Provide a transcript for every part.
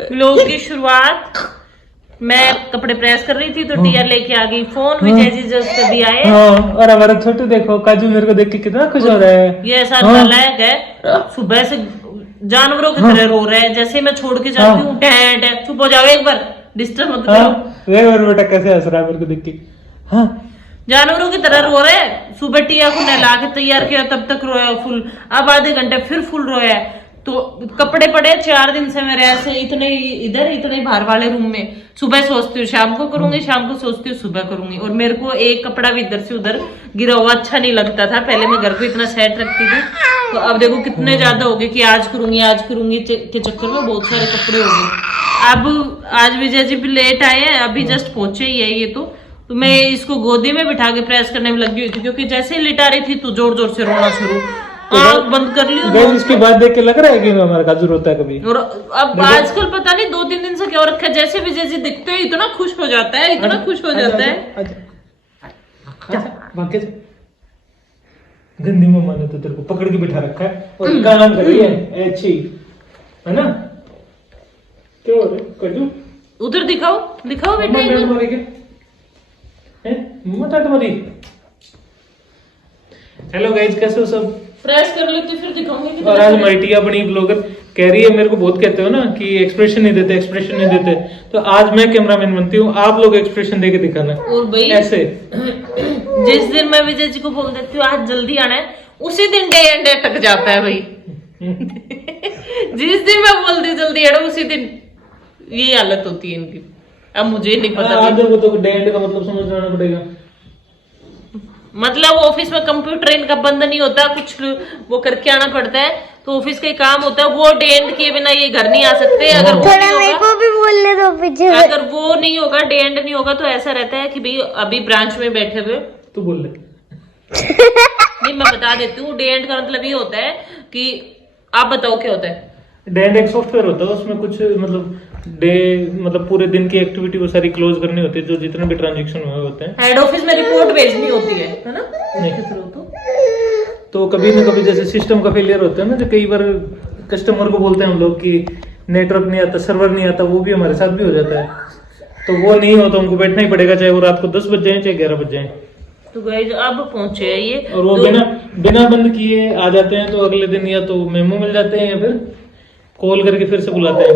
Vlog की शुरुआत मैं कपड़े प्रेस कर रही थी तो टिया लेके आ गई फोन। विजय जी जस्ट अभी आए। और हमारा छोटू देखो, काजू मेरे को देख के कितना खुश हो रहा है। ये ऐसा नालायक है, सुबह से जानवरों की तरह रो रहा है। जैसे मैं छोड़ के जाती हूँ टैं टैं, चुप हो जाओ एक बार, डिस्टर्ब मत करो। बेटा कैसे हंस रहा है मेरे को देख के। हाँ जानवरों की तरह रो रहे हैं। सुबह टिया को नहला के तैयार किया तब तक रोया फुल, अब आधे घंटे फिर फुल रोया है। तो कपड़े पड़े 4 दिन से मेरे ऐसे, इतने इधर इतने बाहर वाले रूम में। सुबह सोचती हूँ शाम को करूंगी, शाम को सोचती हूँ सुबह करूंगी। और मेरे को एक कपड़ा भी इधर से उधर गिरा हुआ अच्छा नहीं लगता था। पहले मैं घर को इतना सेट रखती थी, तो अब देखो कितने ज्यादा हो गए कि आज करूंगी के चक्कर में बहुत सारे कपड़े हो गए। अब आज विजय जी भी लेट आए हैं, अभी जस्ट पहुंचे ही है ये। तो मैं इसको गोदी में बिठा के प्रेस करने में लगी हुई थी, क्योंकि जैसे ही लिटा रही थी तो जोर जोर से रोना शुरू। आँख बंद कर ली। इसके बाद देख के लग रहा है कि हमारा काजू रोता है कभी। और अब आजकल पता नहीं 2-3 दिन से क्या हो रखा है, जैसे विजय जी दिखते हैं इतना खुश हो जाता है, इतना खुश हो जाता है। गंदी मम्मा ने तो तेरे को पकड़ के बिठा रखा है और काम कर रही है अच्छी, है ना? क्या हो रहा है काजू? उधर दिखाओ बेटा मारी। हेलो गाइज, कैसे हो सब? प्रेस कर लेते फिर दिखाऊंगी। और आज हमारी टिया बनी ब्लॉगर कह रही है, मेरे को बहुत कहते हो ना कि एक्सप्रेशन नहीं देते, तो आज मैं कैमरामैन बनती हूँ, आप लोग एक्सप्रेशन देके दिखाना। और भाई ऐसे जिस दिन मैं विजय जी को बोल देती हूँ आज जल्दी आना है, उसी दिन डे एंड अटक जाता है भाई। जिस दिन मैं बोलती जल्दी आना उसी दिन ये हालत होती है इनकी। अब मुझे नहीं पता। वो तो डे एंड का मतलब समझ जाना पड़ेगा। मतलब ऑफिस में कंप्यूटर इनका बंद नहीं होता, कुछ वो करके आना पड़ता है, तो ऑफिस का ही काम होता है। वो डे एंड किए बिना ये घर नहीं आ सकते। अगर वो नहीं होगा, को भी बोलने दो पीछे। अगर वो नहीं होगा, डे एंड नहीं होगा, तो ऐसा रहता है कि भाई अभी ब्रांच में बैठे हुए तू बोल ले। नहीं मैं बता देती हूँ, डे एंड का मतलब ये होता है कि आप बताओ क्या होता है। डे एंड एक सॉफ्टवेयर होता है, उसमें कुछ मतलब पूरे दिन की एक्टिविटी वो सारी क्लोज करनी होती है, जो जितने भी ट्रांजेक्शन हुए होते हैं। हेड ऑफिस में रिपोर्ट भेजनी होती है ना? तो कभी ना कभी जैसे सिस्टम का फेलियर होता है ना, तो कई बार कस्टमर को बोलते हैं हम लोग कि नेटवर्क नहीं आता, सर्वर नहीं आता, वो भी हमारे साथ भी हो जाता है। तो वो नहीं हो तो हमको बैठना ही पड़ेगा, चाहे वो रात को 10 बज जाए चाहे 11 बज जाए। तो गाइस अब पहुंचे है ये, और वो बिना बंद किए आ जाते हैं, तो अगले दिन या तो मेमो मिल जाते हैं या फिर कॉल करके फिर से बुलाते हैं,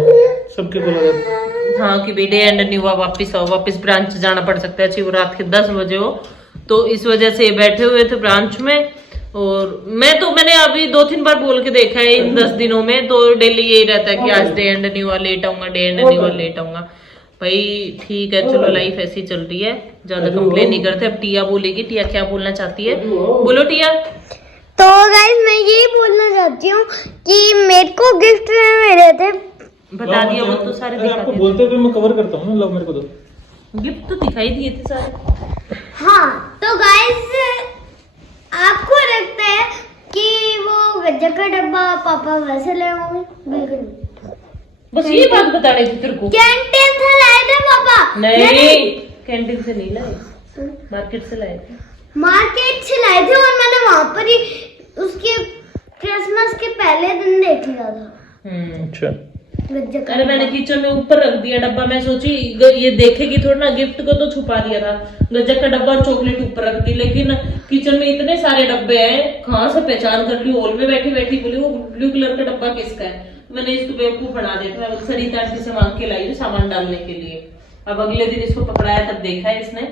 सबके कॉल आ जाते हैं। हाँ कि भाई डे एंड नहीं हुआ, वापिस आओ, वापिस ब्रांच जाना पड़ सकता है, चाहे वो रात के 10 बजे हो। तो इस वजह से बैठे हुए थे ब्रांच में। और मैंने अभी 2-3 बार बोल के देखा है इन 10 दिनों में, तो डेली यही रहता है कि आज डे एंड नहीं हुआ, लेट आऊंगा, डे एंड नहीं हुआ, लेट आऊंगा। भाई ठीक है, चलो लाइफ ऐसी चल रही है, ज्यादा कंप्लेन नहीं करते। अब टिया बोलेगी, टिया क्या बोलना चाहती है, बोलो टिया। तो गाइस मैं यही बोलना चाहती हूँ कि मेरे को गिफ्ट में मिले थे। बता दिया वो तो सारे दिखा आपको दिए। बोलते हुए मैं कवर करता हूँ ना, लो मेरे को दो। गिफ्ट तो दिखाई दिए थे सारे। हाँ तो गाइस आपको लगता है कि वो गज्जा का डब्बा पापा वैसे ले होंगे? बिल्कुल नहीं। बस ये बात बतानी थी तेरे को। कैंटीन से लाए थे पापा। नहीं कैंटीन से नहीं लाए, मार्केट से लाए थे। मार्केट से लाए थे और मैंने वहां पर ही उसके क्रिसमस के पहले दिन देख लिया था। अच्छा। अरे मैंने किचन में ऊपर रख दिया डब्बा, मैं सोची ये देखेगी थोड़ा ना, गिफ्ट को तो छुपा दिया था। गज्जक का डब्बा और चॉकलेट ऊपर रख दी, लेकिन किचन में इतने सारे डब्बे हैं, कहाँ से पहचान कर ली। हॉल में बैठी बोली वो ब्लू कलर का डब्बा किसका है। मैंने इसको बेवकूफ बना दिया था, सरिता आंटी से मांग के लाई थी सामान डालने के लिए। अब अगले दिन इसको पकड़ाया तब देखा है इसने।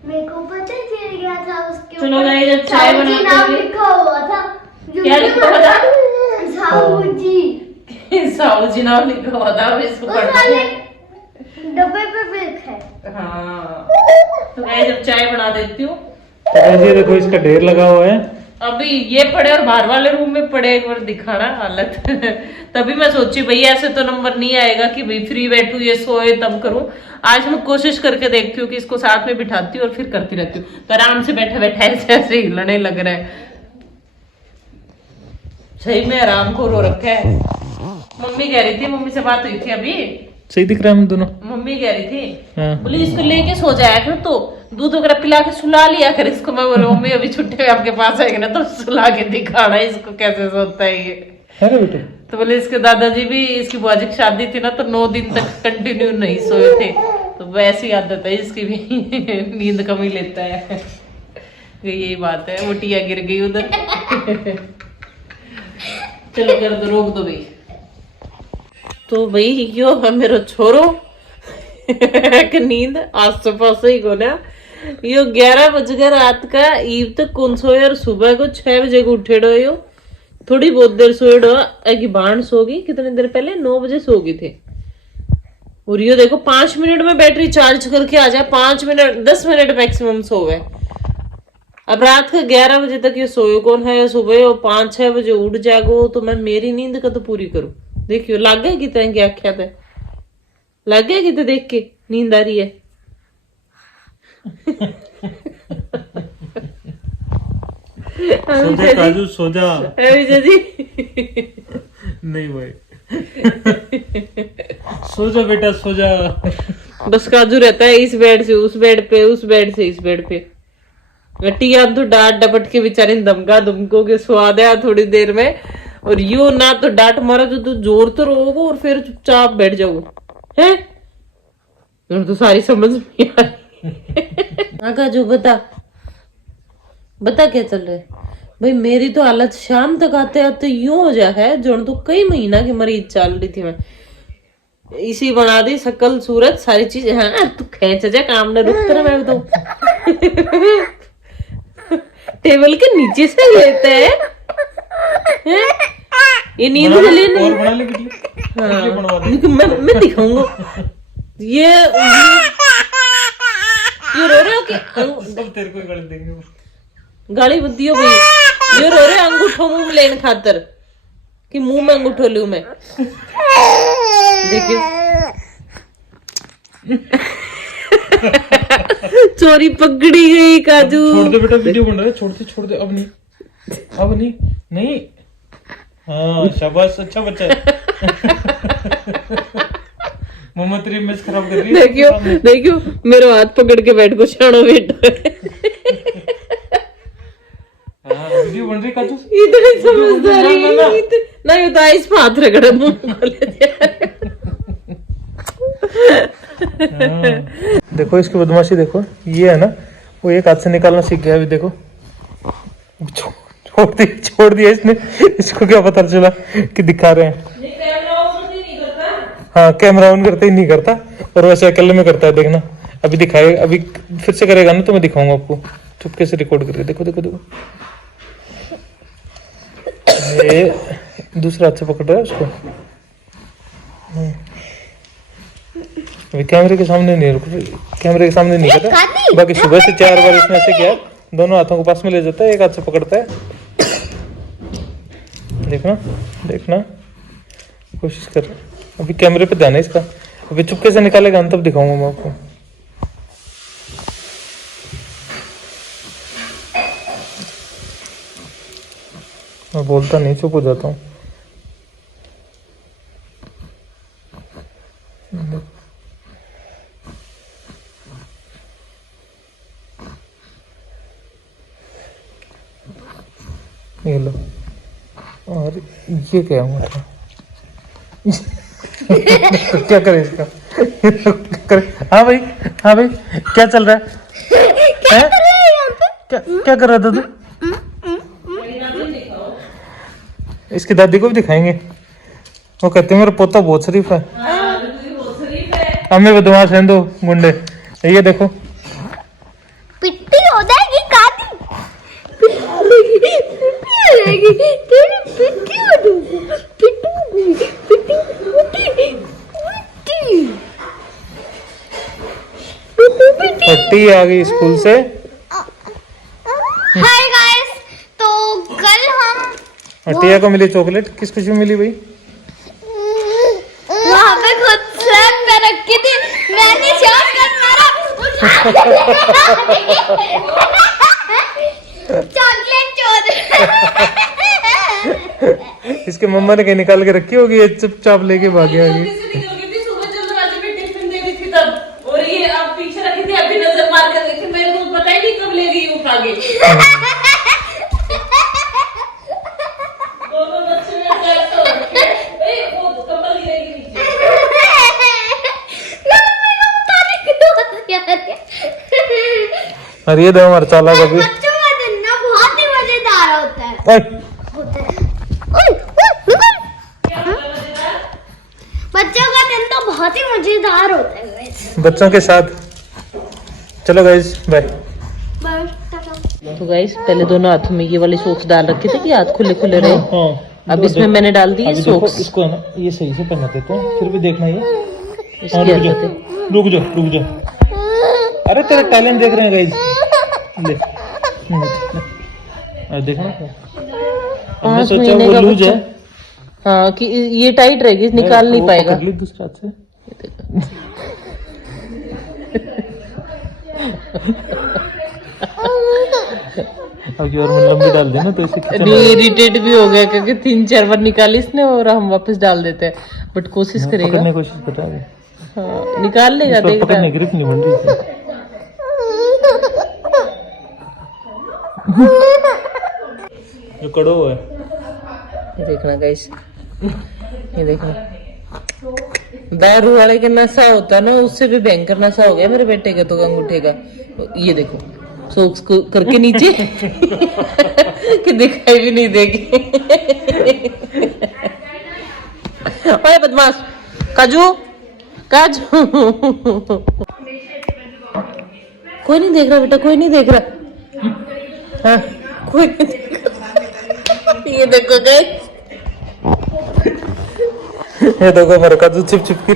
मेरे को पता चल गया था उसके चलो गाइस जब चाय बनाते हैं लिखा हुआ था। क्या लिखा हुआ था? साहू जी। साहू जी नाम लिखा हुआ था, अब इसको पढ़ना है। डब्बे पे भी लिखा है। हाँ तो गाइस जब चाय बना देती हूँ। तो ये देखो इसका ढेर लगा हुआ है। अभी ये पड़े और बाहर वाले रूम में पड़े, एक बार दिखाना हालत। तभी मैं सोची भाई ऐसे तो नंबर नहीं आएगा कि भाई फ्री बैठू ये सोए तब करूं। आज मैं कोशिश करके देखती हूँ कि इसको साथ में बिठाती हूँ और फिर करती रहती हूँ, तो आराम से बैठा बैठा ऐसे हिलने लग रहा है। सही में आराम को रो रखा है। मम्मी कह रही थी, मम्मी से बात हुई थी अभी, सही दिख रहा है हम दोनों। मम्मी कह रही थी हाँ। बोली इसको लेके सो जाया कर, तो दूध वगैरह पिला के सुला लिया कर इसको। मैं बोला मम्मी अभी छुट्टी में आपके पास आएगी ना तो सुला के दिखाना इसको कैसे सोता है ये। है ना बेटे? तो बोले इसके दादाजी भी, इसकी बुआ जी की शादी थी ना तो 9 दिन तक कंटिन्यू नहीं सोए थे, तो वैसी आदत है इसकी भी नींद कम ही लेता है। यही बात है, वो टिया गिर गई उधर। चलो कर दो, रोक दो भाई। तो भाई यो है मेरा छोरो कि नींद आस पास ही को ना, यो 11 बज गए रात का, ईब तक कौन सोए और सुबह को 6 बजे को उठे डो। यो थोड़ी बहुत देर सोए डो की बाण सोगी, कितनी देर पहले 9 बजे सो गई थे। और यो देखो 5 मिनट में बैटरी चार्ज करके आ जाए, 5 मिनट 10 मिनट मैक्सिमम सोए। अब रात का 11 बजे तक ये सोए कौन है, सुबह 5-6 बजे उठ जागो, तो मैं मेरी नींद का तो पूरी करूं। देखियो लग गया कितने की आख्या थे, लग गया कितने देख के नींद आ रही है। सो जा काजू, सो जा। जी नहीं भाई सो जा बेटा, सो जा। बस काजू रहता है इस बेड से उस बेड पे, उस बेड से इस बेड पे। टिया तो डांट डपट के बेचारे धमका धमको के स्वाद है थोड़ी देर में, और यू ना तो डांट मारा तो जोर तो रोगो और फिर चुपचाप बैठ जाओ है। तो सारी समझ में आ रही। आगा जो बता क्या चल रहा है भाई। मेरी तो हालत शाम तक आते आते यूं हो जा है जो तो कई महीना की मरीज चल रही थी मैं, इसी बना दी शकल सूरत सारी चीज। हाँ तू खेच जा काम न रुक तेरा, मैं तो टेबल के नीचे से लेते हैं ये नींद के लिए नहीं। और बना ले वीडियो, वीडियो बनवा दे। मैं दिखाऊंगा ये रो रहे हो कि सब तेरे को ही गाली देंगे, गाली मत दियो भाई। ये रो रहे अंगूठो मुंह में लेने खातर कि मुंह में अंगूठो लूं मैं। देखियो चोरी पकड़ी गई काजू। छोड़ दे बेटा, वीडियो बन रहा है, छोड़ दे अब नहीं, अब नहीं नहीं। हाँ शाबाश, अच्छा बच्चा है। मम्मा तेरी इमेज खराब कर रही है। देखियो मेरा हाथ पकड़ के बैठ को शानो बेटा। हाँ वीडियो बन रही काजू। इतनी समझदारी ना ये तो आइस पे हाथ रगड़ा मुंह खोले। देखो इसकी बदमाशी देखो, ये है ना वो एक हाथ से निकालना सीख गया अभी। देखो छोड़ दिया इसने, इसको क्या पता चला कि दिखा रहे हैं। हाँ कैमरा ऑन करते ही नहीं करता, और वैसे अकेले में करता है। देखना अभी दिखाए, अभी फिर से करेगा ना तो मैं दिखाऊंगा आपको, चुपके से रिकॉर्ड करके। देखो देखो देखो, ये दूसरा हाथ से पकड़ रहा है उसको। अभी कैमरे के सामने नहीं कैमरे के सामने नहीं करता। बाकी सुबह से 4 बार इसने ऐसे किया, दोनों हाथों को पास में ले जाता है, एक हाथ से पकड़ता है। देखना कोशिश कर। अभी कैमरे पे ध्यान है इसका, अभी चुपके से निकालेगा तब दिखाऊंगा मैं आपको। मैं बोलता नहीं, चुप हो जाता हूँ। ये लो, और ये क्या हुआ था? क्या करे इसका? हाँ भाई क्या चल रहा है? क्या कर रहा था तू? इसकी दादी को भी दिखाएंगे, वो कहते हैं मेरा पोता बहुत शरीफ है। हमें बदमाश हैं दो गुंडे। ये देखो पिट्टी हो जाएगी कादी, पट्टी आ गई स्कूल से। हाय गाइस, तो कल हम टिया को मिली चॉकलेट, किस खुशी में मिली भाई? वहाँ पे खुद स्लैब पे रखी थी, मैंने शॉट कर मारा, चॉकलेट चोर। इसके मम्मा ने कहीं निकाल के रखी होगी, ये चुपचाप लेके भाग गया। सुबह जल्दबाजी में टिफिन दे दी थी तब, और ये अब पीछे रखी थी, अभी नजर मार कर देखी, मेरे को पता ही नहीं कब ले गई उठा के। दोनों बच्चे मेरे को ऐसे हो रखे। और ये दो हमारा चाला कभी बच्चों का दिन ना बहुत ही मजेदार होता है। बच्चों का दिन तो बहुत ही मजेदार होता है guys। बच्चों के साथ। चलो गाइस बाय। बाय, टाटा। तो गाइस पहले दोनों हाथों में ये वाली सॉक्स डाल रखी थी कि हाथ खुले खुले रहे। अब इसमें मैंने डाल दी अभी देखो, सॉक्स। इसको है ना ये सही से पहना देते हैं, फिर भी देखना ये। इसकी रुक आदत है। जाओ रुक जाओ रुक जाओ। अरे तेरा टैलेंट देख रहे हैं गाइस। अरे देखना हमने 5 सोचा महीने वो का लूज बच्चा। है। हाँ कि ये टाइट रहेगी, निकाल नहीं वो पाएगा। पकड़ ली दूसरे हाथ से। अब और में लंबी डाल देना तो इसे खींचना है। इरिटेट भी हो गया क्योंकि 3-4 बार निकाली इसने और हम वापस डाल देते हैं, बट कोशिश करेगा। पकड़ने की कोशिश बता दे। हाँ, निकाल लेगा, इस पर देख रहा पकड़ने है। की ग्रिप नहीं बन रही है। जो कड़ो है ये देखना गाइस, ये देखना दारू वाले के नशा होता ना, उससे भी भयंकर नशा हो गया मेरे बेटे के तो अंगूठे का। ये देखो सॉक्स को करके नीचे कि दिखाई भी नहीं देगी। ओए बदमाश काजू काजू। कोई नहीं देख रहा बेटा, कोई नहीं देख रहा। हाँ कोई नहीं देख रहा। ये देखो गाइस, ये देखो मेरा कद्दू छिप छिप के।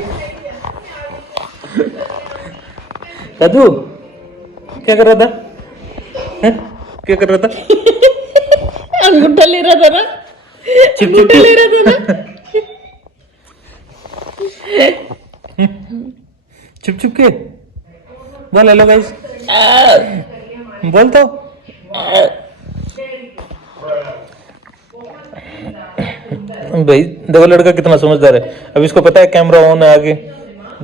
कद्दू क्या कर रहा था? हैं? क्या कर रहा था? अंगूठा ले रहा था ना, छिप छिप अंगूठा ले रहा था ना। छिप छिप के बोल हेलो गाइस बोल तो। भाई देखो लड़का कितना समझदार है। अब इसको पता है कैमरा ऑन है आगे,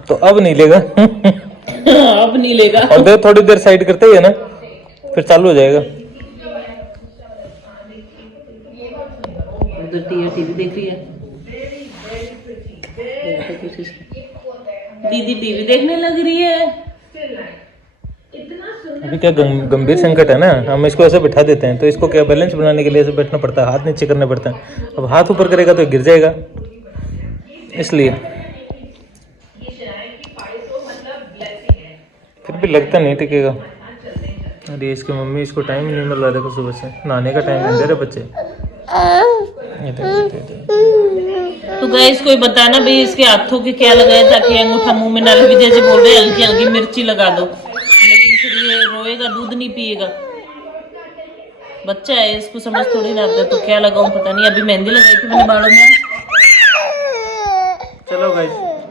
तो अब नहीं लेगा। अब नहीं लेगा। और देखो थोड़ी देर साइड करते ही है ना, फिर चालू हो जाएगा। उधर टीवी देख रही है, दीदी टीवी देखने लग रही है। अभी क्या गंभीर संकट है ना, हम इसको ऐसे बिठा देते हैं तो इसको क्या बैलेंस बनाने के लिए ऐसे बैठना पड़ता है, हाथ नीचे करना पड़ता है। अब हाथ ऊपर करेगा तो गिर जाएगा, इसलिए फिर भी लगता नहीं टिकेगा। अरे इसकी मम्मी इसको टाइम नहीं मिल रहा, देखो सुबह से नहाने का टाइम नहीं दे रहे बच्चे। तो गाइस कोई बताना भाई इसके हाथों के क्या लगाए ताकि अंगूठा मुंह में ना लगे। जैसे बोल रहे हल्की हल्की मिर्ची लगा दो, लेकिन फिर ये रोएगा, दूध नहीं पिएगा। बच्चा है, इसको समझ थोड़ी ना आता, तो क्या लगाऊं पता नहीं। अभी मेहंदी लगाई थी मैंने बालों में। चलो गाइस